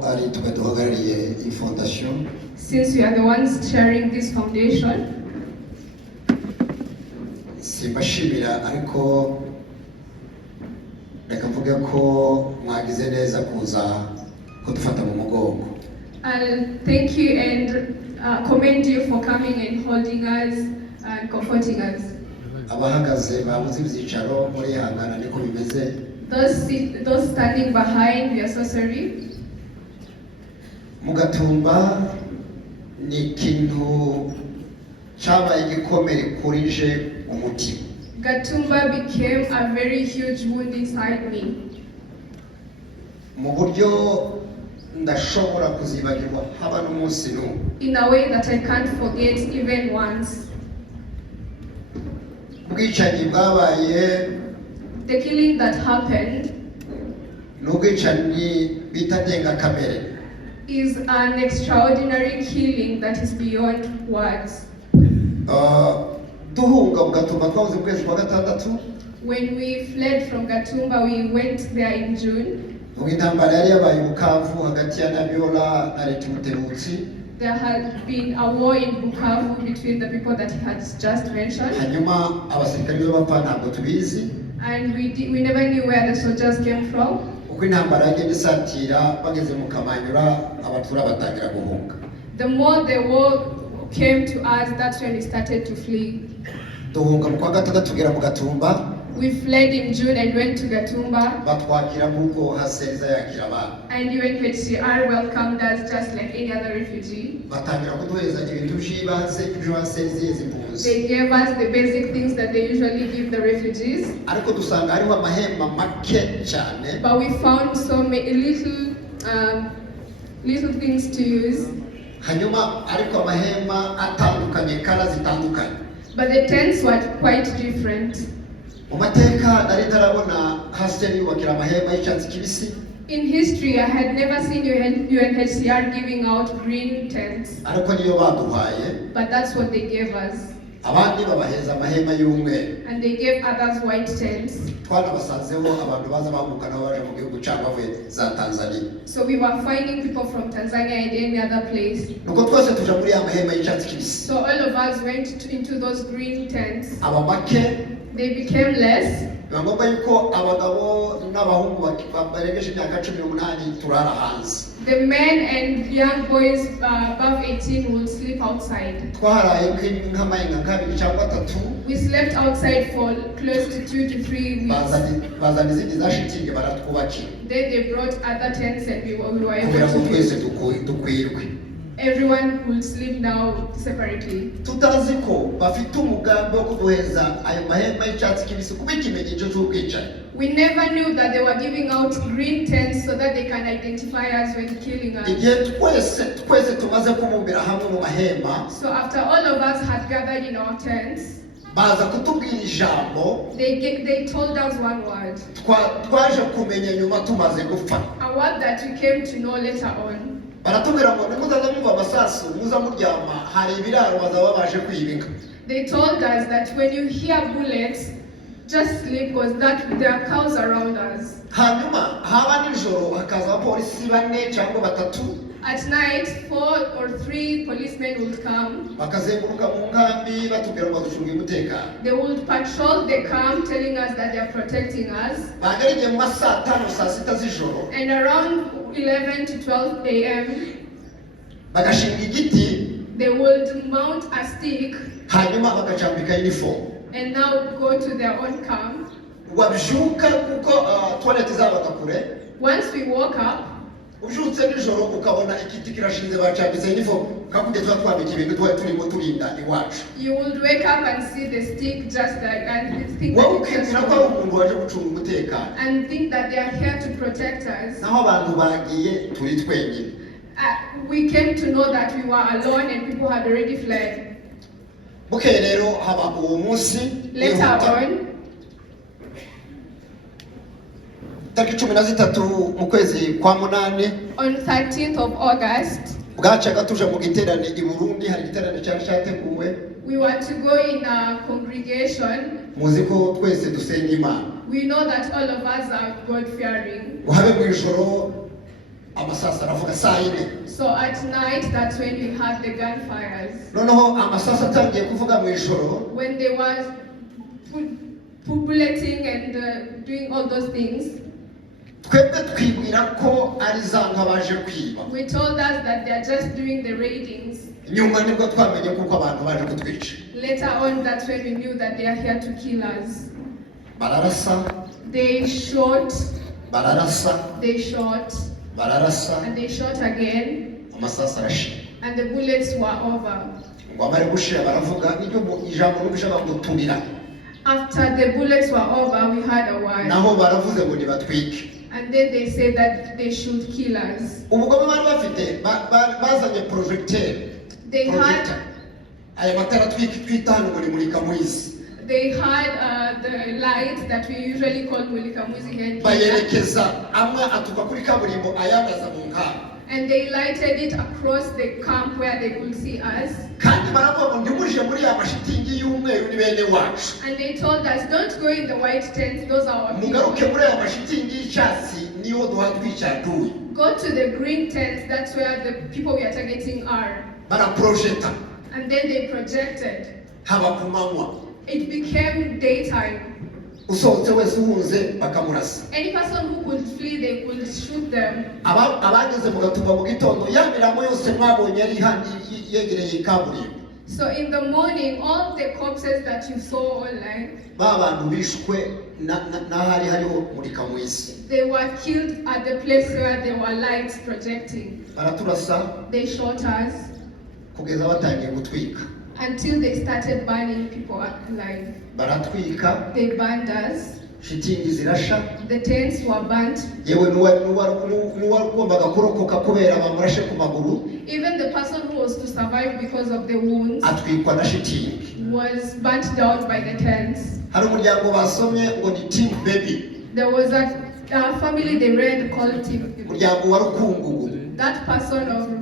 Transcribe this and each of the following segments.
ko ari twe duhagarariye iyi fondation, since we are the ones sharing this foundation, simbashimira ariko reka mvuge ko mwagize neza kuza kudufata mu mugongo. I'll thank you and commend you for coming and holding us and comforting us. Abahagaze babuze ibyicaro muri hangana niko bimeze. Those standing behind, we are so sorry. Mugatumba ni ikintu cyabaye gikomere kuri je umutima. Gatumba became a very huge wound inside me. Mu buryo ndashobora kuzibagirwa haba n'umunsi n'umwe. In a way that I can't forget even once. Ubwicanyi bwabaye, the killing that happened, n'ubwicanyi bita ndengakamere, is an extraordinary killing that is beyond words. Duhunga Mugatumba twavuze mu kwezi kwa gatandatu. When we fled from Gatumba, we went there in June. Intambara yari yabaye Bukavu hagati ya Nabiola na Leta Mutebutsi. There had been a war in Bukavu between the people that he had just mentioned. Hanyuma abasirikari b'Abapfa ntabwo tubizi. And we never knew where the soldiers came from. Uko intambara yagenda isatira bageze mu Kamanyura abatura batangira guhunga. The more the war came to us, that's when we started to flee. Duhunga mu kwa gatandatu tugera mu Gatumba. We fled in June and went to Gatumba. Batwakira nk'uko Haseriza yakira abantu. And UNHCR welcomed us just like any other refugee. Batangira kuduhereza ibintu by'ibanze ibyo Haseriza y'impunzi. They gave us the basic things that they usually give the refugees. Ariko dusanga hariho amahema make cyane. But we found so many little things to use. Hanyuma ariko amahema atandukanye kala zitandukanye. But the tents were quite different. Mu mateka nari ntarabona Haseri yubakira amahema y'icyatsi kibisi. In history, I had never seen UNHCR giving out green tents. Ariko niyo baduhaye. But that's what they gave us. Abandi babaheza amahema y'umweru. And they gave others white tents. Twanabasanzeho abantu baza bahuka nabo baje mu gihugu cyabo bavuye za Tanzania. So we were finding people from Tanzania and any other place. Nuko twese tuja muri ya mahema y'icyatsi kibisi. So all of us went into those green tents. Abamake they became less. Bangomba yuko abagabo n'abahungu barengeje imyaka 18 turara hanze. The men and young boys above 18 would sleep outside. Twaharaye nk'amayenga kabiri cyangwa gatatu. We slept outside for close to 2 to 3 weeks. Bazana izindi za shitingi baratwubakira. Then they brought other tents and we were able kugira ngo to twese dukwirwe. everyone would sleep now separately. Tutazi ko bafite umugambi wo kuduheza ayo mahema y'icyatsi kibisi kuba ikimenyetso cy'ubwicanyi. We never knew that they were giving out green tents so that they can identify us when killing us. Igihe twese tumaze kumumbira hamwe mu mahema. So after all of us had gathered in our tents, baza kutubwira ijambo. They told us one word. Twaje kumenya nyuma tumaze gupfa. A word that we came to know later on. Baratubwira ngo nimuzaza mwumva amasasu muza muryama hari ibiraro bazaba baje kwibika. They told us that when you hear bullets, just sleep because there are cows around us. Hanyuma haba nijoro hakaza abapolisi 4 cyangwa 3. At night, 4 or 3 policemen would come. Bakazenguruka mu nkambi batubwira ngo ducunge umutekano. They would patrol the camp telling us that they are protecting us. Bagarije mu masaa 5 saa 6 z'ijoro. And around 11 to 12 a.m. bagashinga igiti. They would mount a stick. Hanyuma bagacambika uniform. And now go to their own camp. Wabyuka kuko toilet zabaga kure. Once we woke up, ubyutse nijoro ukabona igiti kirashinze bacambitse uniform kakujya twatwambika ibintu twari turimo turinda iwacu. You would wake up and see the stick just like and think and think that they are here to protect us. Naho abantu bagiye turi twenyine. We came to know that we were alone and people had already fled. Bukeye rero haba uwo munsi. Later on, tariki 13 mu kwezi kwa munane. On 13th of August, bwacaga tuje mu giterane i Burundi, hari giterane cyari cyateguwe. We were to go in a congregation. Muzi ko twese dusenga Imana. We know that all of us are God-fearing. Uhabe mu ijoro amasasa aravuga saa yine. So at night, that's when we had the gunfires. Noneho amasasa atangiye kuvuga mu ijoro. When they was bulleting and doing all those things, twebwe twibwira ko ari za nka baje kwiba. we told us that they are just doing the raidings. Nyuma nibwo twamenye kuko abantu baje kutwica. Later on, that's when we knew that they are here to kill us. Bararasa. They shot. Bararasa. They shot. Bararasa. And they shot again. Amasasa arashira. And the bullets were over. Ngo abari gushira baravuga nibyo mu ijambo n'ubishaka gutumira. After the bullets were over, we had a word. Naho baravuze ngo nibatwike. And then they said that they should kill us. Ubugome bari bafite bazanye projecteur. They had aya matara twita hano ngo ni mulika mwizi. They had the lights that we usually call mulika mwizi here. Bayerekeza amwe atuka kuri kaburimbo ayagaza mu nkamba. And they lighted it across the camp where they could see us. Kandi baravuga ngo ntimuje muri ya mashitingi y'umweru ni bene wacu. And they told us, don't go in the white tents, those are our people. Mugaruke muri ya mashitingi y'icyatsi niho duha twicara tuye. Go to the green tents, that's where the people we are targeting are. Baraprojecta. And then they projected. Haba ku manywa. It became daytime. Usohotse wese uhunze bakamurasa. Any person who could flee, they could shoot them. Abageze mu gatuba mu gitondo ya mirambo yose mwabonye ari handi yegereye kaburimbo. So in the morning, all the corpses that you saw online, ba bantu bishwe n'ahari hariho murika mwisi. They were killed at the place where there were lights projecting. Baraturasa. They shot us. Kugeza batangiye gutwika. Until they started burning people alive. Baratwika. They burned us. Shitingi zirasha. The tents were burnt. Yewe n'uwagombaga kurokoka kubera bamurashe ku maguru. Even the person who was to survive because of the wounds atwikwa na shitingi. Was burnt down by the tents. Hari umuryango basomye ngo ni Team Baby. There was a family they read called Team Baby. Umuryango wa Rukungugu. That person of Rukungu.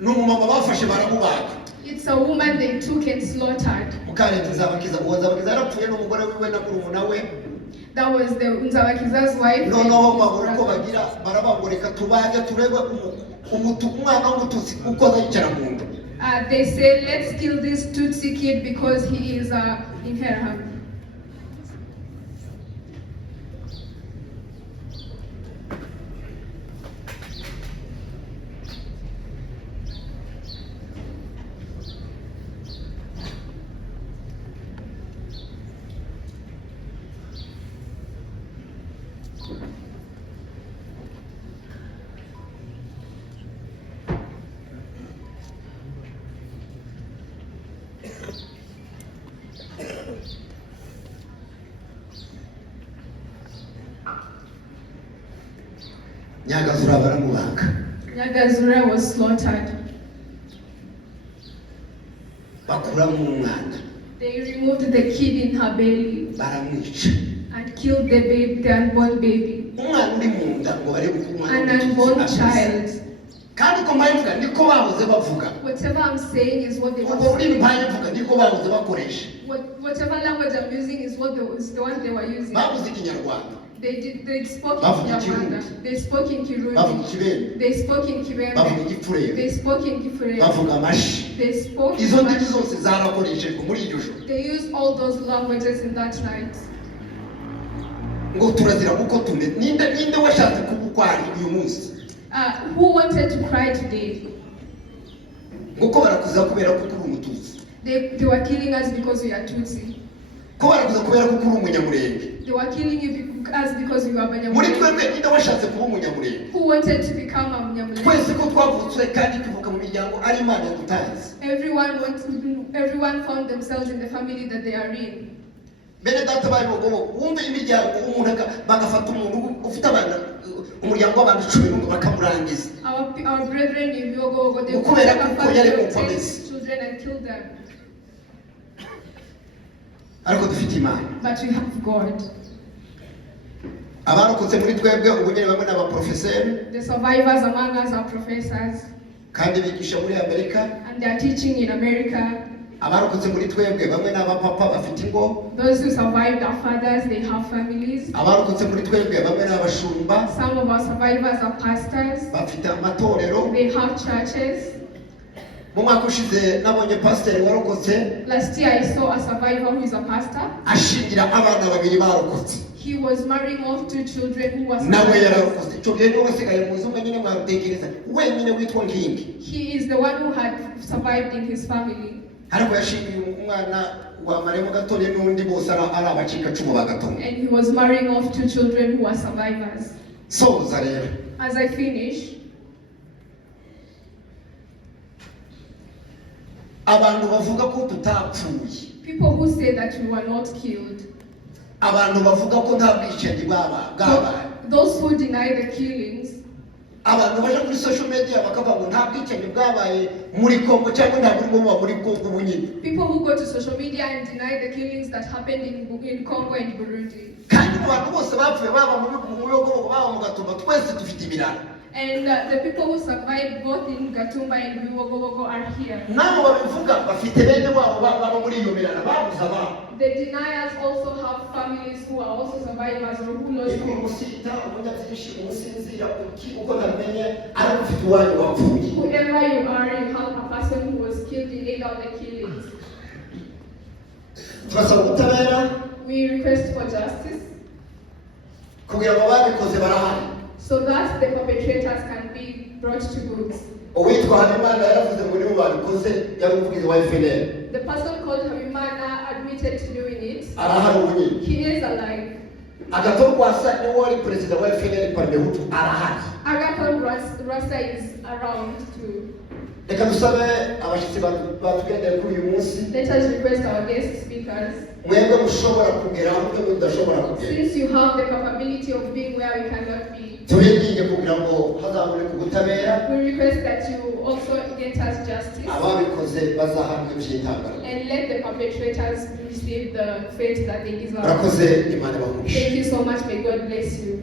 N'umumama bafashe baramubaga. It's a woman they took and slaughtered. Mukareti Nzabakiza Nzabakiza yarapfuye n'umugore wiwe na murumuna we. That was the Nzabakiza's wife. No bagura ko bagira barabangoreka tubage turebe umwana w'umututsi uko azicara mu nda. They say let's kill this Tutsi kid because he is in her. Nyagazura baramubaga. Nyagazura was slaughtered. Bakura mu mwana. They removed the kid in her belly. Baramwica. And killed the baby, the unborn baby. Umwana uri mu nda ngo barebe uko umwana. An unborn child. Kandi ko mbavuga niko bahoze bavuga. Whatever I'm saying is what they were saying. saying. Mbavuga niko bahoze bakoresha. Whatever language I'm using is the one they were using. Bavuze Ikinyarwanda. They spoke in Kinyarwanda. They spoke in Kirundi. They spoke in Kibembe. They spoke in Kifurebe. They spoke in Mashi. They used all those languages in that night. Who wanted to cry today? They were killing us because we are Tutsi. They were killing us because we were Banyamulenge. Who wanted to become a Banyamulenge? Everyone found themselves in the family that they are in. Our brethren in Yogo, they would take a family of 10 children and kill them. But we have God. The survivors among us are professors. And they are teaching in America. abarokotse muri twebwe bamwe n'abapapa bafite ingo. Those who survived are fathers, they have families. Abarokotse muri twebwe bamwe n'abashumba. Some of our survivors are pastors. Bafite amatorero. They have churches. Mu mwaka ushize nabonye pastor warokotse. Last year I saw a survivor who is a pastor. Ashingira abana babiri barokotse. He was marrying off 2 children who was nawe yarokotse. Cyo gihe niwe wasigaye mu zume nyine mwarutekereza wenyine witwa nkingi. He is the one who had survived in his family. Ariko yashingiye umwana wa Maremo Gatore n'undi bose ari abacika cumu bagatona. And he was marrying off 2 children who were survivors. So rero. As I finish, abantu bavuga ko tutapfuye. People who say that we were not killed. Abantu bavuga ko nta bwicanyi bwabaye. Those who deny the killings. Abantu baje kuri social media bakavuga ngo nta bwicanyi bwabaye muri Kongo cyangwa nta burimo muri Kongo bunyine. People who go to social media and deny the killings that happened in Congo and Burundi. Kandi abantu bose bapfuye baba mu Buyogo baba mu Gatumba twese dufite ibirara. And the people who survived both in Gatumba and Biwogowogo are here. Nabo babivuga bafite bene wabo baba muri iyo mirana babuza ba. The deniers also have families who are also survivors or who lost hope. Whoever you are, you have a person who was killed in either of the killings. We request for justice so that the perpetrators can be brought to book. The person called Habimana admitted to doing it. He is alive. Agathon Rwasa is around too. Let us request our guest speakers. Since you have the capability of being where we cannot be, we request that you also get us justice and let the perpetrators receive the fate that they deserve. Thank you so much. May God bless you.